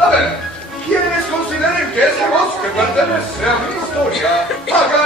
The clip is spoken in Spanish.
A ver, quienes consideren que ese bosque pertenece a mi historia, hagan